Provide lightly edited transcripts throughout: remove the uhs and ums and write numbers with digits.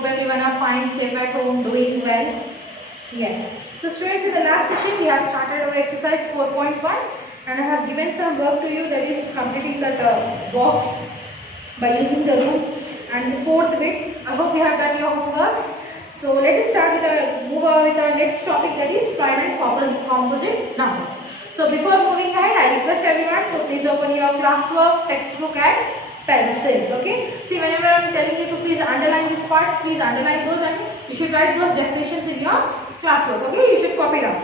Hope everyone are fine, safe at home, doing well. Yes. So students, in the last session we have started our exercise 4.1 and I have given some work to you, that is completing that box by using the rules, and the fourth bit. I hope you have done your homeworks. So let us start with move on with our next topic, that is prime and composite numbers. So before moving ahead, I request everyone to please open your classwork, textbook and pencil. Okay. See, whenever I am telling you to please underline these parts, please underline those and you should write those definitions in your classwork. Okay. You should copy down.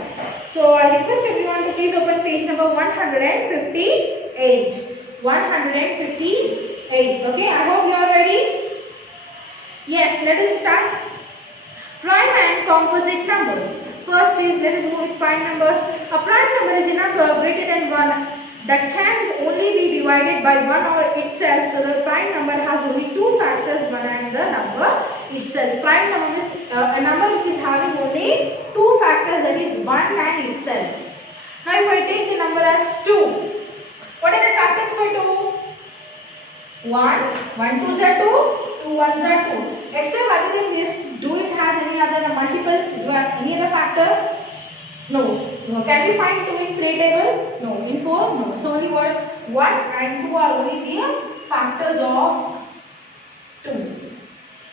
So I request everyone to please open page number 158. 158. Okay. I hope you are ready. Yes. Let us start. Prime and composite numbers. First is, let us move with prime numbers. A prime number is a number greater than 1 that can only be divided by 1 or itself. So the prime number has only two factors, 1 and the number itself. Prime number is a number which is having only two factors, that is 1 and itself. Now if I take the number as 2, what are the factors for 2? 1, 1 2s are 2, 2 1s are 2. Except other than this, do it has any other multiple? Do you have any other factor? No. No. Can we find 2 in 3 table? No. In 4? No. So only what? 1 and 2 are only the factors of 2.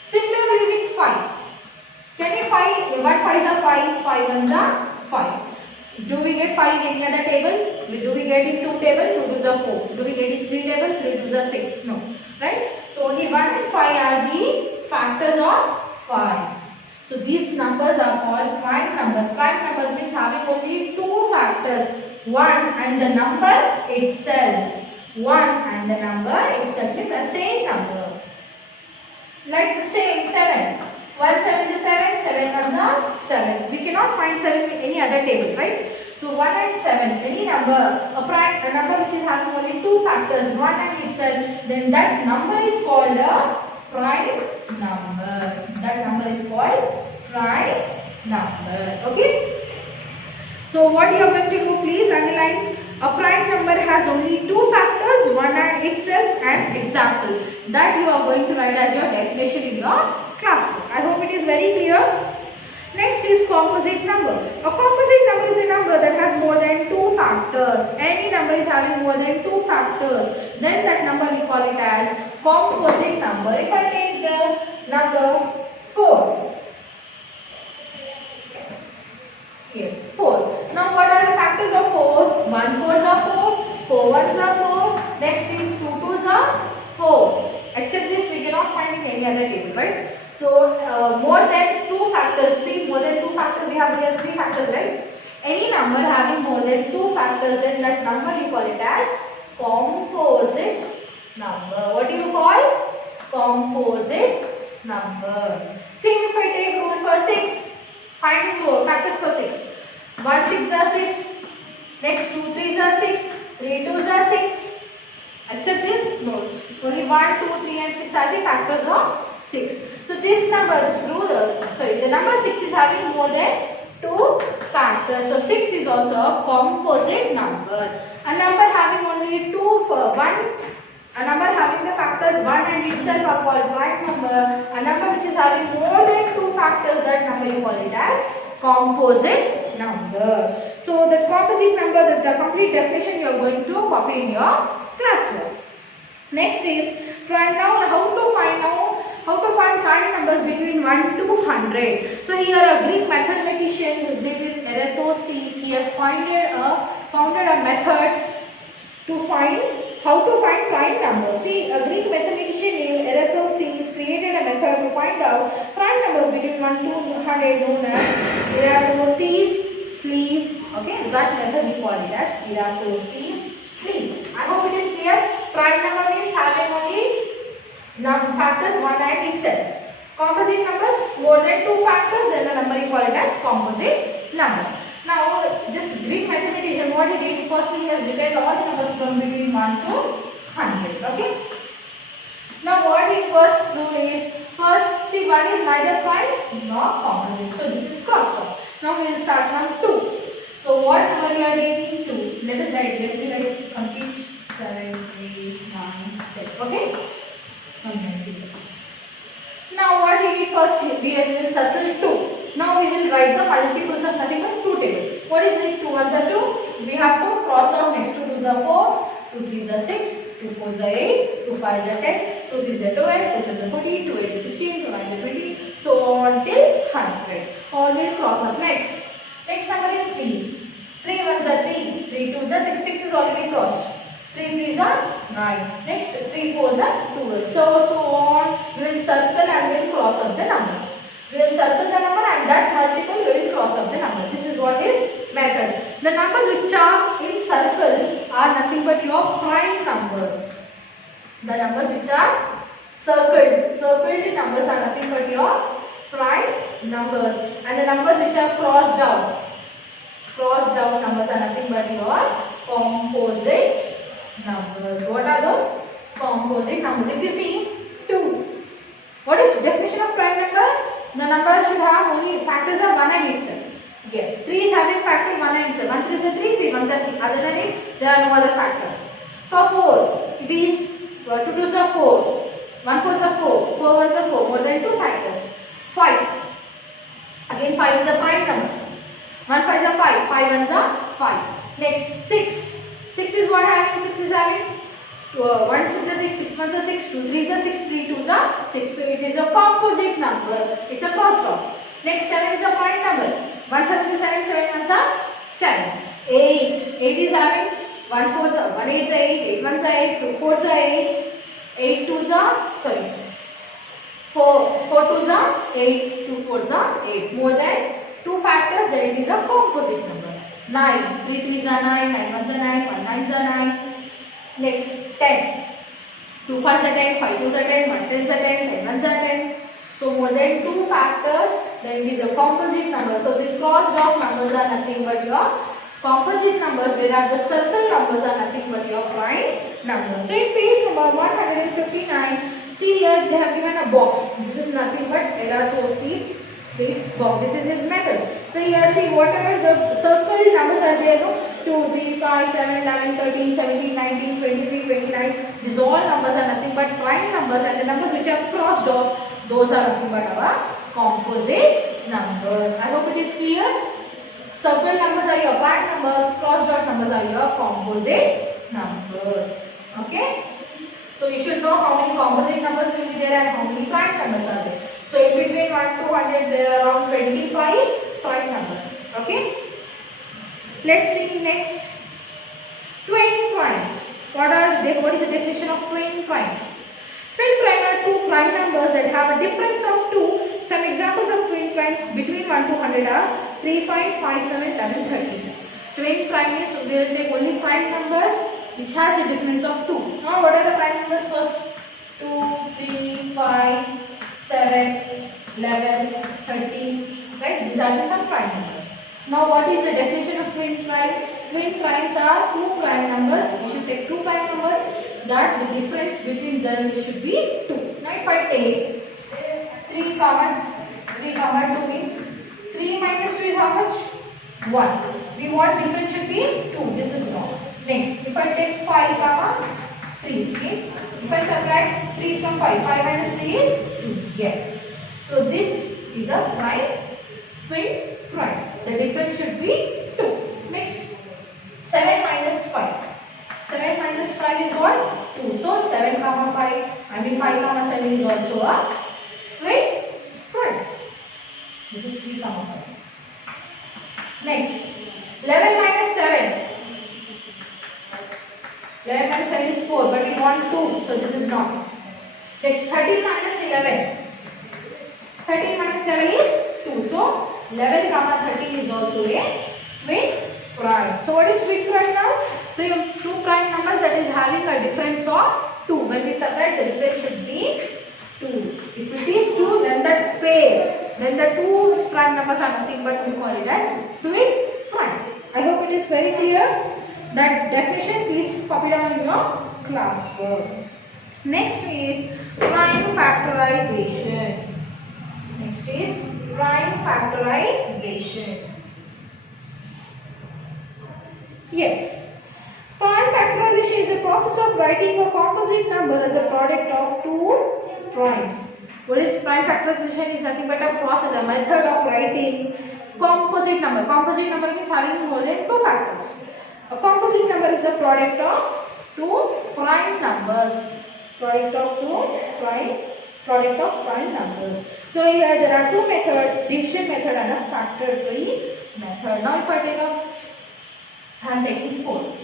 Similarly with 5. Can we find 1 5s are 5, 5 1s are 5. Do we get 5 in any other table? Do we get in 2 table? 2 2s are 4. Do we get in 3 table? 3 2s are 6. No. Right? So only 1 and 5 are the factors of 5. So these numbers are called prime numbers. Prime numbers means having only two factors, 1 and the number itself. 1 and the number itself means the same number. Like the same 7. 1 7 is 7, 7 1s are 7. We cannot find 7 in any other table, right? So 1 and 7, any number, a number which is having only two factors, 1 and itself, then that number is called a prime number. That number is called prime number. Okay. So what you are going to do, please underline. A prime number has only two factors, 1 and itself, and example. That you are going to write as your definition in your classroom. I hope it is very clear. Next is composite number. A composite number is a number that has more than two factors. Any number is having more than two factors, then that number we call it as composite number. If I take the number 4. Yes, 4. Now what are the factors of 4? 1 4s are 4, 4 1s are 4, next is 2 2s are 4. Except this we cannot find in any other table, right? So more than two factors, see, more than two factors, we have here 3 factors, right? Any number having more than two factors, then that number you call it as composite number. What do you call? Composite number. Same if I take rule for 6, finding factors for 6. 1 6 are 6, next 2 3s are 6, 3 2s are 6. Except this, no, only 1 2 3 and 6 are the factors of 6. So this number, the number 6 is having more than two factors. So 6 is also a composite number. A number having only a number having the factors 1 and itself are called prime number. A number which is having more than two factors, that number you call it as composite number. So the composite number, the complete definition you are going to copy in your classwork. Next is prime. Now how to find prime numbers between 1 to 100. So here a Greek mathematician, his name is Eratosthenes, he has founded a method to find how to find prime numbers. See, a Greek mathematician named Eratosthenes created a method to find out prime numbers between 1 to 100 known as Eratosthenes sleeve. Okay, that method we call it as Eratosthenes sleeve. I hope it is clear. Prime number means having only factors 1 and itself. Composite numbers more than two factors, then the number you call it as composite number. Now this Greek mathematician, what he did, first he has written all the numbers from between 1 to 100. Okay. Now what he first do is, see, 1 is neither prime nor composite. So this is crossed off. Now we will start from 2. So what number we are taking? 2. Let us write complete 7, 8, 9, 10. Okay. Now what he first we will circle 2. Now we will write the multiples of nothing but 2 table. What is it? 2 ones are 2. We have to cross out next. 2 twos are 4, 2 threes are 6, 2 fours are 8, 2 fives are 10, 2 sixes are 12, 2 sevens are 14, 2 eights are 16, 2 nines are 20, so on till 100. All will cross out next. Next number is 3. 3 ones are 3, 3 twos are 6, 6 is already crossed. 3 threes are 9. Next 3 fours are 12. So on. We will circle and we will cross out the numbers. We will circle the number and that multiple we will cross out the number. This is what is method. The numbers which are in circle are nothing but your prime numbers. The numbers which are circled numbers are nothing but your prime numbers. And the numbers which are crossed out numbers are nothing but your composite numbers. What are those? Composite numbers. If you see 2, what is the definition of prime number? The number should have only factors of 1 and itself. Yes, 3 is having factor 1 and itself. 1 is a 3, 3 ones are 3. Other than it, there are no other factors. For 4, it is 2 twos are 4, 1 fours are 4, 4 ones are 4, more than 2 factors. 5, again 5 is a prime number. 1 fives are 5, 5 ones are 5. Next 6, 6 is what having? 6 is having 1 6 is 6, 6 ones are 6, 2 threes are 6, 3 twos are 6. So it is a composite number. It's a crossed out. Next 7 is a prime number. 1 7 is 7, 7 ones are 7. 8 is having 1 fours are 1 8 is 8, 8 ones are 8, 2 fours are 8, 8 twos are 4 twos are 8, 2 fours are 8. More than 2 factors, then it is a composite number. 9, 3 threes are 9, 9 ones are 9, 1 nines are 9. Next 10, 2 fives are 10, 5 twos are 10, 1 tens are 10, 10 ones are 10. So more than 2 factors, then it is a composite number. So these crossed off numbers are nothing but your composite numbers, whereas the circle numbers are nothing but your prime numbers. So in page number 159, see here they have given a box. This is nothing but Eratosthenes' state box. This is his method. So here see whatever the circle numbers are there, 2, 3, 5, 7, 11, 13, 17, 19, 23, 29. These all numbers are nothing but prime numbers, and the numbers which are crossed off, those are nothing but our composite numbers. I hope it is clear. Circle numbers are your prime numbers, crossed out numbers are your composite numbers. Okay? So you should know how many composite numbers will be there and how many prime numbers are there. So in between 1 to 100 there are around 25 prime numbers. Okay? Let's see next. Twin primes. What is the definition of twin primes? Twin primes are 2 prime numbers that have a difference of 2. Some examples of twin primes between 1 to 100 are 3, 5, 5, 7, 11, 13. Twin prime means we will take only prime numbers which has a difference of 2. Now what are the prime numbers first? 2, 3, 5, 7, 11, 13. Right? These are the some prime numbers. Now what is the definition of twin prime? Twin primes are 2 prime numbers. We should take 2 prime numbers that the difference between them should be 2. Now if I take 3 comma 2 means 3 minus 2 is how much? 1. We want difference should be 2. This is wrong. Next, if I take 5 comma 3 means if I subtract 3 from 5, 5 minus 3 is 2. Yes. So this is a prime, twin prime. The difference should be 2. Next, 7 minus 5. 7 minus 5 is what? 2. So 7 comma 5, 5 comma 7 is also a twin prime. This is 3 comma 5. Next, 11 minus 7. 11 minus 7 is 4, but we want 2, so this is not. Next, 13 minus 11. 13 minus 7 is 2. So 11 comma 13 is also a twin prime. So what is twin prime now? Two prime numbers that is having a difference of 2. When we subtract, the difference should be 2. If it is 2, then the pair, then the 2 prime numbers are nothing but we call it as twin prime. I hope it is very clear. That definition please copy down in your classwork. Next is prime factorization. Next is prime factorization. Yes. Prime factorization is a process of writing a composite number as a product of 2 primes. What is prime factorization? Is nothing but a process, a method of writing composite number. Composite number means having more than two factors. A composite number is the product of two prime numbers. Product of prime numbers. So here there are two methods: division method and a factor tree method. Now if I take a, I am taking 4.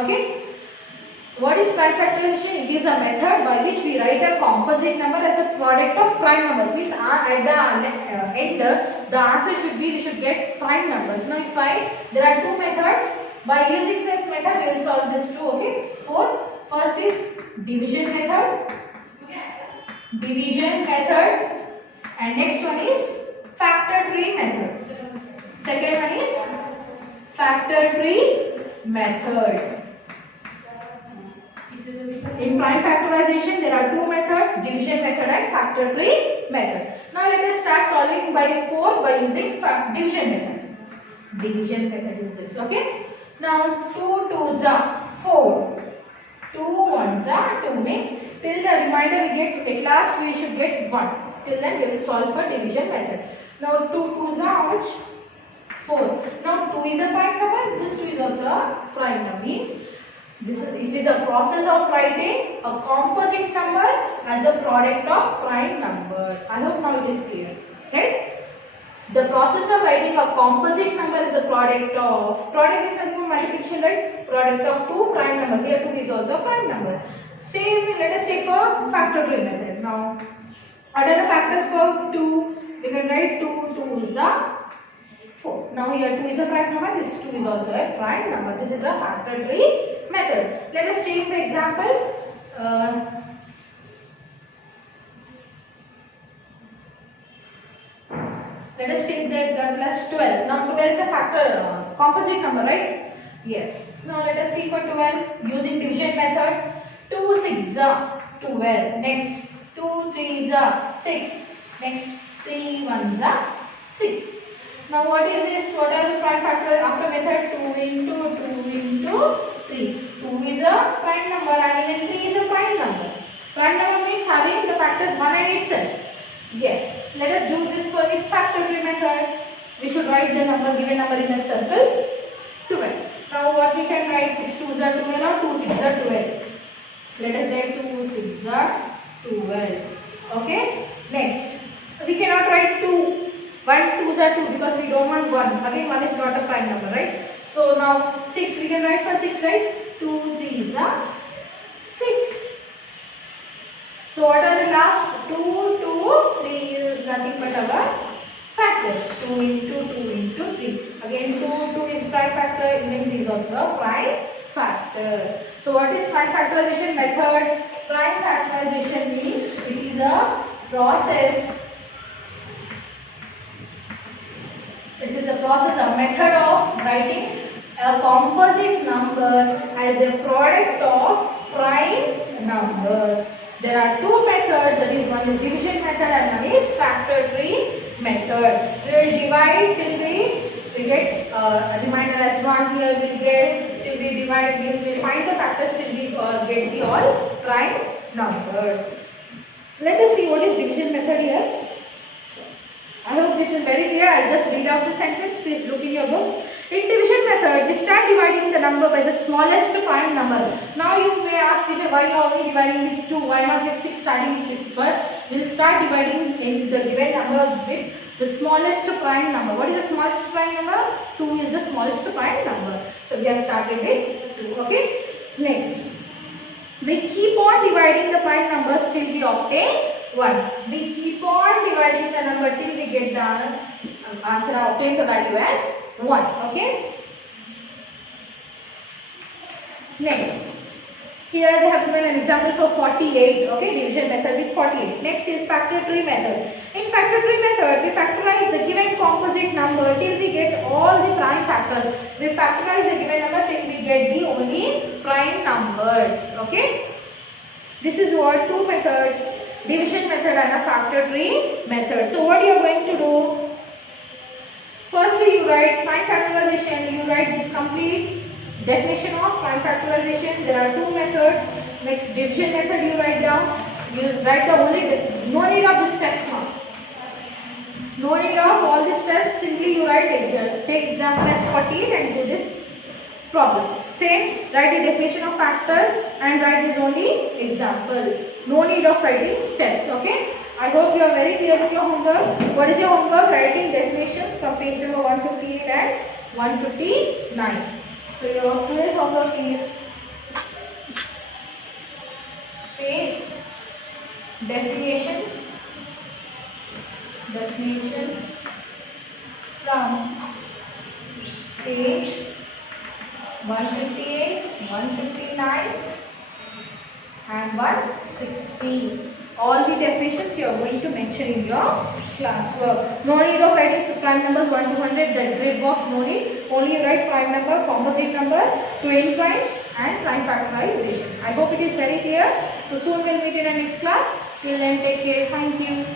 Okay. What is prime factorization? It is a method by which we write a composite number as a product of prime numbers. Means at the end, the answer should be, we should get prime numbers. Now if there are two methods. By using that method, we will solve this too. Okay. 4. First is division method. And next one is factor tree method. Second one is factor tree method. In prime factorization, there are two methods: division method and factor tree method. Now let us start solving by 4 by using division method. Division method is this. Okay. Now 2 2s are 4. 2 1s are 2 means till the remainder we get, at last we should get 1. Till then we will solve for division method. Now 2 2s are how much? 4. Now 2 is a prime number. This 2 is also a prime number. Means it is a process of writing a composite number as a product of prime numbers. I hope now it is clear, right? The process of writing a composite number is a product of, product is something multiplication, right? Product of two prime numbers. Here 2 is also a prime number. Same, let us take for factor tree method. Now, what are the factors for 2? We can write 2 2s are 4. Now here 2 is a prime number, this 2 is also a prime number. This is a factor tree method. Let us take for example, let us take the example as 12. Now 12 is a factor, composite number, right? Yes. Now let us see for 12 using division method. 2 6s are 12. Next 2 3s are 6. Next 3 1s are 3. Now what is this? What are the prime factors after method? 2 into 3. 2 is a prime number and even 3 is a prime number. Prime number means having the factors 1 and itself. Yes. Let us do this for the factor tree method. We should write the given number in a circle. 12. Now what we can write? 6 2s are 12 or 2 6s are 12. Let us write 2 6s are 12. Okay. Next, we cannot write 2. 1 2s are 2 because we don't want 1. Again 1 is not a prime number, right? So now 6 we can write for 6, right? 2 3s are 6. So what are the last? 2 3 is nothing but our factors. 2 into 3. Again 2 is prime factor, even 3 is also a prime factor. So what is prime factorization method? Prime factorization means it is a process. It is a process, a method of writing a composite number as a product of prime numbers. There are two methods, that is one is division method and one is factor tree method. We will divide till we get a remainder as 1. Here we get till we divide means we find the factors till we get the all prime numbers. Let us see what is division method here. I hope this is very clear. I'll just read out the sentence. Please look in your books. In division method, we start dividing the number by the smallest prime number. Now you may ask, teacher, why you are only dividing with 2? Why not with 6, starting with 6? But we will start dividing in the given number with the smallest prime number. What is the smallest prime number? 2 is the smallest prime number. So we are starting with 2. Okay. Next, we keep on dividing the prime numbers till we obtain 1. We keep on dividing the number till we get the answer or obtain the value as 1. Okay. Next, here they have given an example for 48. Okay, division method with 48. Next is factor tree method. In factor tree method, we factorize the given composite number till we get all the prime factors. We factorize the given number till we get the only prime numbers. Okay. This is what two methods, division method and a factor tree method. So what you are going to do? Firstly, you write prime factorization. You write this complete definition of prime factorization. There are two methods. Next, division method you write down. You write the only, no need of the steps now. No need of all the steps, simply you write take example as 48 and do this problem. Same, write the definition of factors and write this only example. No need of writing steps, okay? I hope you are very clear with your homework. What is your homework? Writing definitions from page number 158 and 159. So your today's homework is page definitions from page 158, 159 and 160. All the definitions you are going to mention in your classwork. No need of writing prime numbers 1 to 100, the grid box no need. Only write prime number, composite number, twin primes and prime factorization. I hope it is very clear. So soon we'll meet in our next class. Till then take care. Thank you.